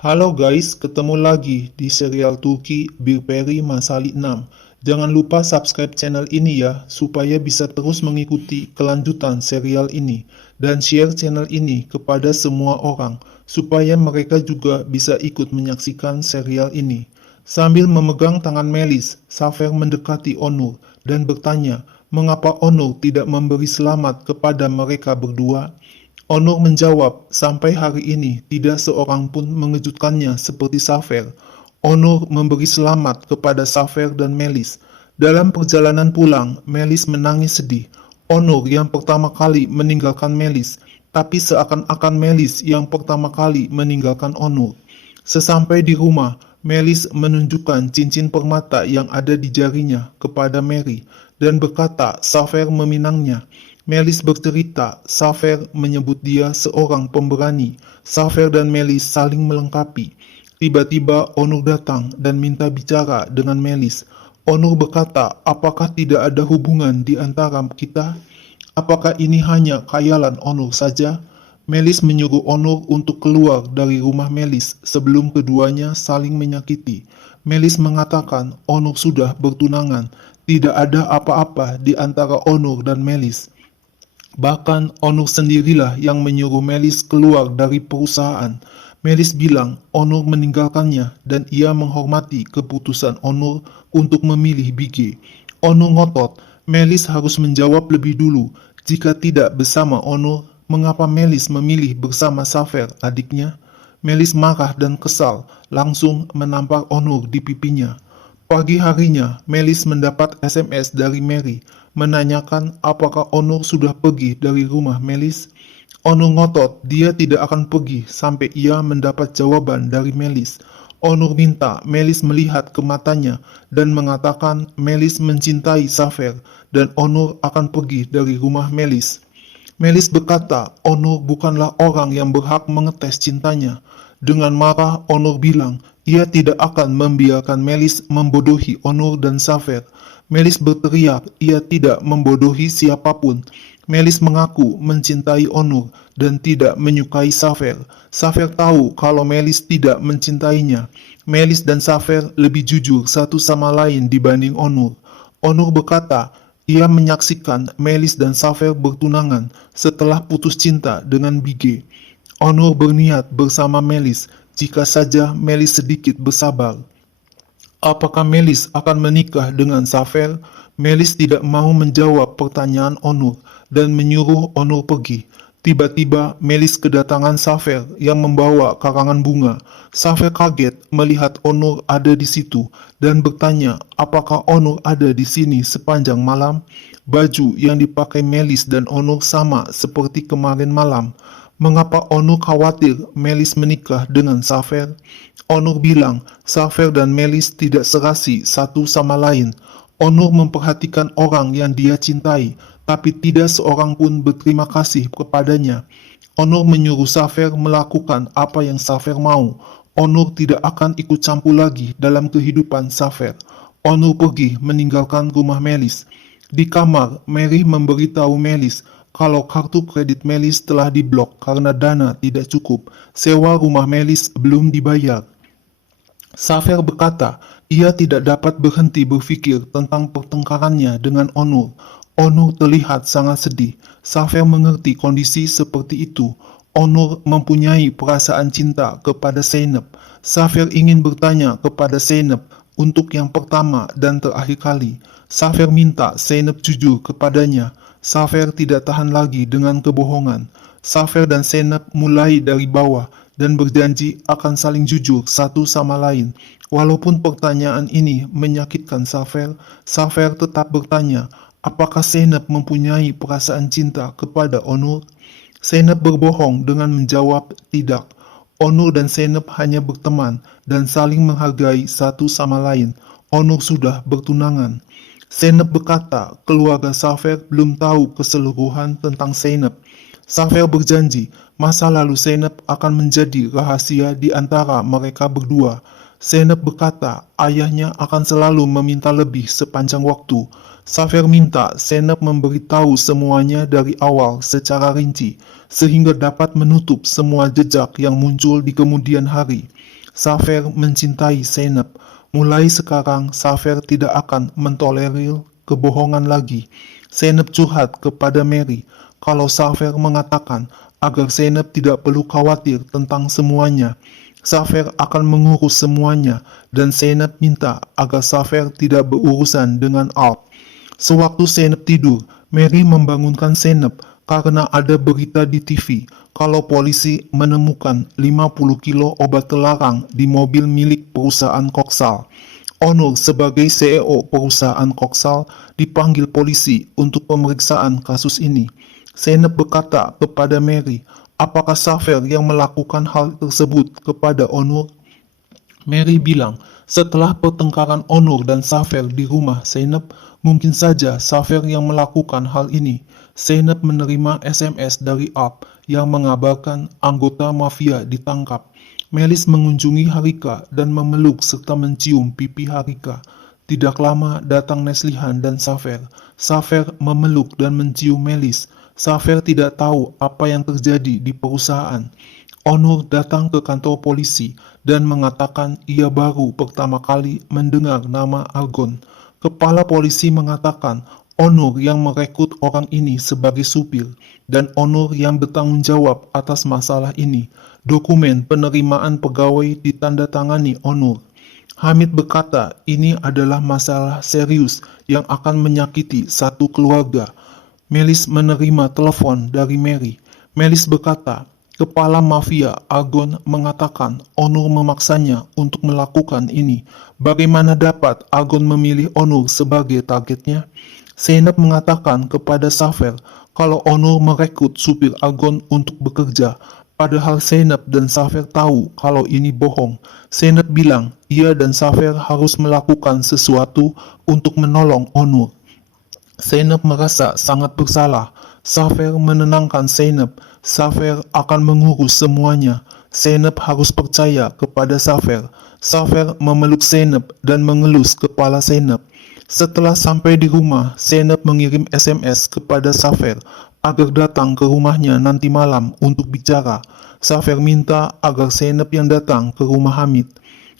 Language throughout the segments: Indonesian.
Halo guys, ketemu lagi di serial Turki Bir Peri Masali 6. Jangan lupa subscribe channel ini ya, supaya bisa terus mengikuti kelanjutan serial ini. Dan share channel ini kepada semua orang, supaya mereka juga bisa ikut menyaksikan serial ini. Sambil memegang tangan Melis, Safer mendekati Onur dan bertanya, mengapa Onur tidak memberi selamat kepada mereka berdua? Onur menjawab, sampai hari ini tidak seorang pun mengejutkannya seperti Safer. Onur memberi selamat kepada Safer dan Melis. Dalam perjalanan pulang, Melis menangis sedih. Onur yang pertama kali meninggalkan Melis, tapi seakan-akan Melis yang pertama kali meninggalkan Onur. Sesampai di rumah, Melis menunjukkan cincin permata yang ada di jarinya kepada Mary dan berkata Safer meminangnya. Melis bercerita, Safer menyebut dia seorang pemberani. Safer dan Melis saling melengkapi. Tiba-tiba Onur datang dan minta bicara dengan Melis. Onur berkata, apakah tidak ada hubungan di antara kita? Apakah ini hanya khayalan Onur saja? Melis menyuruh Onur untuk keluar dari rumah Melis sebelum keduanya saling menyakiti. Melis mengatakan Onur sudah bertunangan. Tidak ada apa-apa di antara Onur dan Melis. Bahkan Onur sendirilah yang menyuruh Melis keluar dari perusahaan. Melis bilang Onur meninggalkannya dan ia menghormati keputusan Onur untuk memilih Bige. Onur ngotot, Melis harus menjawab lebih dulu. Jika tidak bersama Onur, mengapa Melis memilih bersama Safer, adiknya? Melis marah dan kesal, langsung menampar Onur di pipinya. Pagi harinya, Melis mendapat SMS dari Mary, menanyakan apakah Onur sudah pergi dari rumah Melis. Onur ngotot dia tidak akan pergi sampai ia mendapat jawaban dari Melis. Onur minta Melis melihat ke matanya dan mengatakan Melis mencintai Safer dan Onur akan pergi dari rumah Melis. Melis berkata, Onur bukanlah orang yang berhak mengetes cintanya. Dengan marah, Onur bilang, ia tidak akan membiarkan Melis membodohi Onur dan Safer. Melis berteriak, ia tidak membodohi siapapun. Melis mengaku mencintai Onur dan tidak menyukai Safer. Safer tahu kalau Melis tidak mencintainya. Melis dan Safer lebih jujur satu sama lain dibanding Onur. Onur berkata, ia menyaksikan Melis dan Safer bertunangan setelah putus cinta dengan Bige. Onur berniat bersama Melis jika saja Melis sedikit bersabar. Apakah Melis akan menikah dengan Safer? Melis tidak mau menjawab pertanyaan Onur dan menyuruh Onur pergi. Tiba-tiba Melis kedatangan Safer yang membawa karangan bunga. Safer kaget melihat Onur ada di situ dan bertanya apakah Onur ada di sini sepanjang malam. Baju yang dipakai Melis dan Onur sama seperti kemarin malam. Mengapa Onur khawatir Melis menikah dengan Safer? Onur bilang Safer dan Melis tidak serasi satu sama lain. Onur memperhatikan orang yang dia cintai, tapi tidak seorang pun berterima kasih kepadanya. Onur menyuruh Safer melakukan apa yang Safer mau. Onur tidak akan ikut campur lagi dalam kehidupan Safer. Onur pergi meninggalkan rumah Melis. Di kamar, Mary memberitahu Melis kalau kartu kredit Melis telah diblok karena dana tidak cukup. Sewa rumah Melis belum dibayar. Safer berkata, ia tidak dapat berhenti berpikir tentang pertengkarannya dengan Onur. Onur terlihat sangat sedih. Safer mengerti kondisi seperti itu. Onur mempunyai perasaan cinta kepada Zeynep. Safer ingin bertanya kepada Zeynep untuk yang pertama dan terakhir kali. Safer minta Zeynep jujur kepadanya. Safer tidak tahan lagi dengan kebohongan. Safer dan Zeynep mulai dari bawah dan berjanji akan saling jujur satu sama lain. Walaupun pertanyaan ini menyakitkan Safer, Safer tetap bertanya, apakah Zeynep mempunyai perasaan cinta kepada Onur? Zeynep berbohong dengan menjawab tidak. Onur dan Zeynep hanya berteman dan saling menghargai satu sama lain. Onur sudah bertunangan. Zeynep berkata, keluarga Safer belum tahu keseluruhan tentang Zeynep. Safer berjanji, masa lalu Zeynep akan menjadi rahasia di antara mereka berdua. Zeynep berkata, ayahnya akan selalu meminta lebih sepanjang waktu. Safer minta Zainab memberitahu semuanya dari awal secara rinci, sehingga dapat menutup semua jejak yang muncul di kemudian hari. Safer mencintai Zainab. Mulai sekarang, Safer tidak akan mentolerir kebohongan lagi. Zainab curhat kepada Mary kalau Safer mengatakan agar Zainab tidak perlu khawatir tentang semuanya. Safer akan mengurus semuanya, dan Zainab minta agar Safer tidak berurusan dengan Alp. Sewaktu Zainab tidur, Mary membangunkan Zainab karena ada berita di TV kalau polisi menemukan 50 kilo obat terlarang di mobil milik perusahaan Koksal. Onur sebagai CEO perusahaan Koksal dipanggil polisi untuk pemeriksaan kasus ini. Zainab berkata kepada Mary, apakah Safer yang melakukan hal tersebut kepada Onur? Mary bilang, setelah pertengkaran Onur dan Safer di rumah Zainab, mungkin saja Safer yang melakukan hal ini. Zainab menerima SMS dari Alp yang mengabarkan anggota mafia ditangkap. Melis mengunjungi Harika dan memeluk serta mencium pipi Harika. Tidak lama datang Neslihan dan Safer. Safer memeluk dan mencium Melis. Safer tidak tahu apa yang terjadi di perusahaan. Onur datang ke kantor polisi dan mengatakan ia baru pertama kali mendengar nama Argon. Kepala polisi mengatakan Onur yang merekrut orang ini sebagai supir dan Onur yang bertanggung jawab atas masalah ini. Dokumen penerimaan pegawai ditandatangani Onur. Hamid berkata ini adalah masalah serius yang akan menyakiti satu keluarga. Melis menerima telepon dari Mary. Melis berkata, kepala mafia Argon mengatakan Onur memaksanya untuk melakukan ini. Bagaimana dapat Argon memilih Onur sebagai targetnya? Zainab mengatakan kepada Safer kalau Onur merekrut supir Argon untuk bekerja. Padahal Zainab dan Safer tahu kalau ini bohong. Zainab bilang ia dan Safer harus melakukan sesuatu untuk menolong Onur. Zainab merasa sangat bersalah. Safer menenangkan Zainab. Safer akan mengurus semuanya. Zainab harus percaya kepada Safer. Safer memeluk Zainab dan mengelus kepala Zainab. Setelah sampai di rumah, Zainab mengirim SMS kepada Safer agar datang ke rumahnya nanti malam untuk bicara. Safer minta agar Zainab yang datang ke rumah Hamid.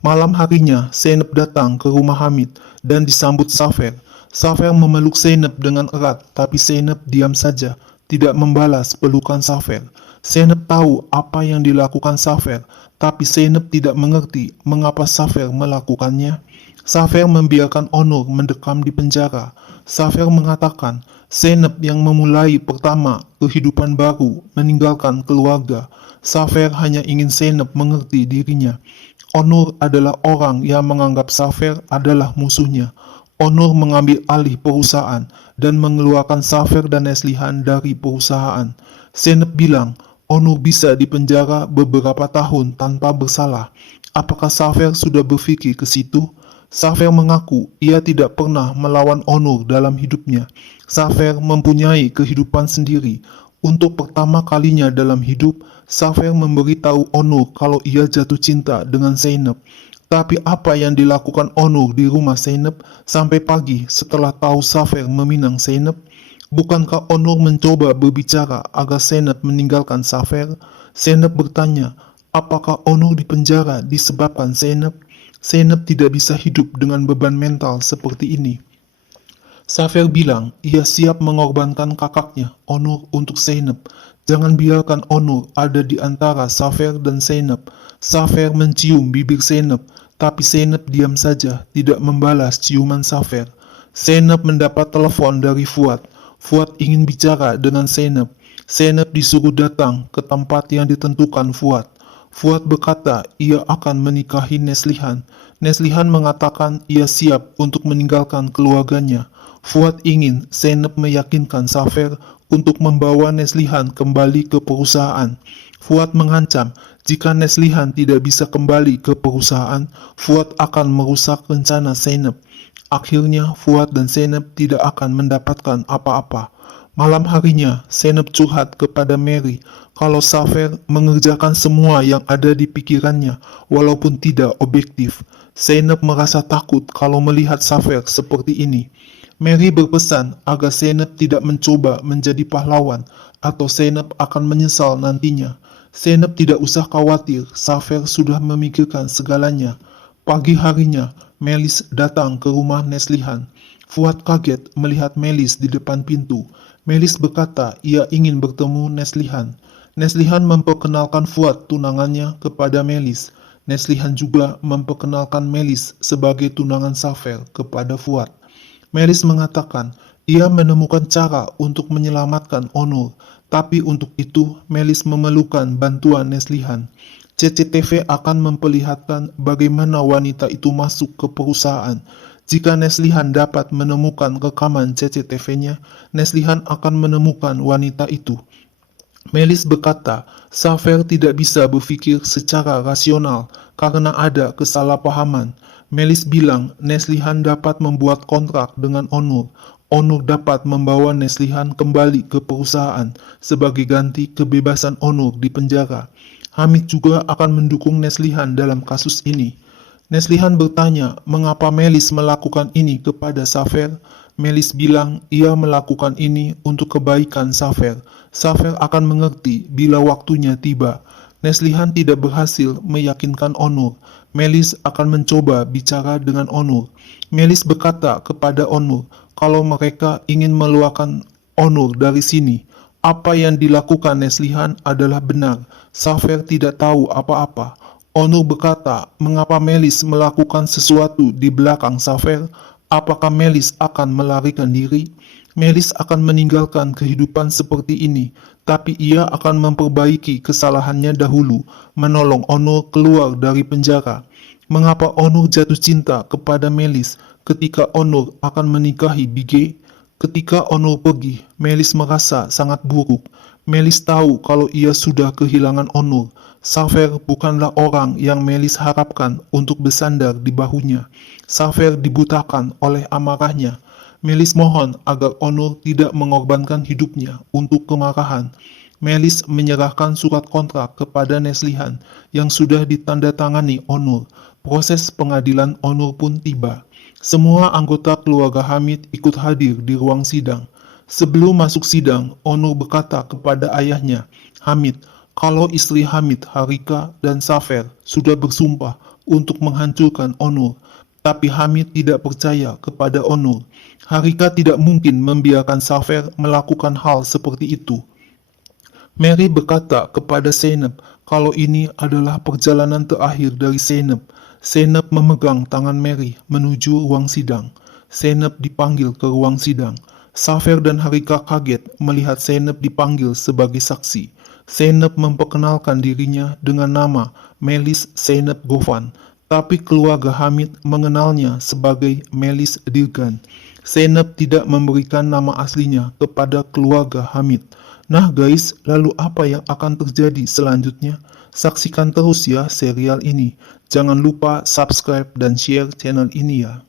Malam harinya, Zainab datang ke rumah Hamid dan disambut Safer. Safer memeluk Zainab dengan erat, tapi Zainab diam saja, tidak membalas pelukan Safer. Zainab tahu apa yang dilakukan Safer, tapi Zainab tidak mengerti mengapa Safer melakukannya. Safer membiarkan Onur mendekam di penjara. Safer mengatakan Zainab yang memulai pertama kehidupan baru meninggalkan keluarga. Safer hanya ingin Zainab mengerti dirinya. Onur adalah orang yang menganggap Safer adalah musuhnya. Onur mengambil alih perusahaan dan mengeluarkan Safer dan Neslihan dari perusahaan. Zainab bilang Onur bisa dipenjara beberapa tahun tanpa bersalah. Apakah Safer sudah berpikir ke situ? Safer mengaku ia tidak pernah melawan Onur dalam hidupnya. Safer mempunyai kehidupan sendiri. Untuk pertama kalinya dalam hidup, Safer memberitahu Onur kalau ia jatuh cinta dengan Zainab. Tapi apa yang dilakukan Onur di rumah Zainab sampai pagi setelah tahu Safer meminang Zainab? Bukankah Onur mencoba berbicara agar Zainab meninggalkan Safer? Zainab bertanya, apakah Onur dipenjara disebabkan Zainab? Zainab tidak bisa hidup dengan beban mental seperti ini. Safer bilang ia siap mengorbankan kakaknya, Onur, untuk Zainab. Jangan biarkan Onur ada di antara Safer dan Zainab. Safer mencium bibir Zainab, tapi Zainab diam saja, tidak membalas ciuman Safer. Zainab mendapat telepon dari Fuad. Fuad ingin bicara dengan Zainab. Zainab disuruh datang ke tempat yang ditentukan Fuad. Fuad berkata ia akan menikahi Neslihan. Neslihan mengatakan ia siap untuk meninggalkan keluarganya. Fuad ingin Zainab meyakinkan Safer untuk membawa Neslihan kembali ke perusahaan. Fuad mengancam jika Neslihan tidak bisa kembali ke perusahaan, Fuad akan merusak rencana Zainab. Akhirnya Fuad dan Zainab tidak akan mendapatkan apa-apa. Malam harinya, Zainab curhat kepada Mary kalau Safer mengerjakan semua yang ada di pikirannya walaupun tidak objektif. Zainab merasa takut kalau melihat Safer seperti ini. Mary berpesan agar Zeynep tidak mencoba menjadi pahlawan atau Zeynep akan menyesal nantinya. Zeynep tidak usah khawatir, Safer sudah memikirkan segalanya. Pagi harinya, Melis datang ke rumah Neslihan. Fuad kaget melihat Melis di depan pintu. Melis berkata ia ingin bertemu Neslihan. Neslihan memperkenalkan Fuad tunangannya kepada Melis. Neslihan juga memperkenalkan Melis sebagai tunangan Safer kepada Fuad. Melis mengatakan ia menemukan cara untuk menyelamatkan Onur, tapi untuk itu Melis memerlukan bantuan Neslihan. CCTV akan memperlihatkan bagaimana wanita itu masuk ke perusahaan. Jika Neslihan dapat menemukan rekaman CCTV-nya, Neslihan akan menemukan wanita itu. Melis berkata, Safer tidak bisa berpikir secara rasional karena ada kesalahpahaman. Melis bilang Neslihan dapat membuat kontrak dengan Onur. Onur dapat membawa Neslihan kembali ke perusahaan sebagai ganti kebebasan Onur di penjara. Hamid juga akan mendukung Neslihan dalam kasus ini. Neslihan bertanya mengapa Melis melakukan ini kepada Safer. Melis bilang ia melakukan ini untuk kebaikan Safer. Safer akan mengerti bila waktunya tiba. Neslihan tidak berhasil meyakinkan Onur. Melis akan mencoba bicara dengan Onur. Melis berkata kepada Onur kalau mereka ingin meluarkan Onur dari sini. Apa yang dilakukan Neslihan adalah benar. Safer tidak tahu apa-apa. Onur berkata, mengapa Melis melakukan sesuatu di belakang Safer? Apakah Melis akan melarikan diri? Melis akan meninggalkan kehidupan seperti ini, tapi ia akan memperbaiki kesalahannya dahulu, menolong Onur keluar dari penjara. Mengapa Onur jatuh cinta kepada Melis ketika Onur akan menikahi Bige? Ketika Onur pergi, Melis merasa sangat buruk. Melis tahu kalau ia sudah kehilangan Onur. Safer bukanlah orang yang Melis harapkan untuk bersandar di bahunya. Safer dibutakan oleh amarahnya. Melis mohon agar Onur tidak mengorbankan hidupnya untuk kemarahan. Melis menyerahkan surat kontrak kepada Neslihan yang sudah ditandatangani Onur. Proses pengadilan Onur pun tiba. Semua anggota keluarga Hamid ikut hadir di ruang sidang. Sebelum masuk sidang, Onur berkata kepada ayahnya, Hamid, kalau istri Hamid, Harika, dan Safer sudah bersumpah untuk menghancurkan Onur, tapi Hamid tidak percaya kepada Onur. Harika tidak mungkin membiarkan Safer melakukan hal seperti itu. Mary berkata kepada Zeynep kalau ini adalah perjalanan terakhir dari Zeynep. Zeynep memegang tangan Mary menuju ruang sidang. Zeynep dipanggil ke ruang sidang. Safer dan Harika kaget melihat Zeynep dipanggil sebagai saksi. Zeynep memperkenalkan dirinya dengan nama Melis Zeynep Govan, tapi keluarga Hamid mengenalnya sebagai Melis Dirgan. Zeynep tidak memberikan nama aslinya kepada keluarga Hamid. Nah guys, lalu apa yang akan terjadi selanjutnya? Saksikan terus ya serial ini. Jangan lupa subscribe dan share channel ini ya.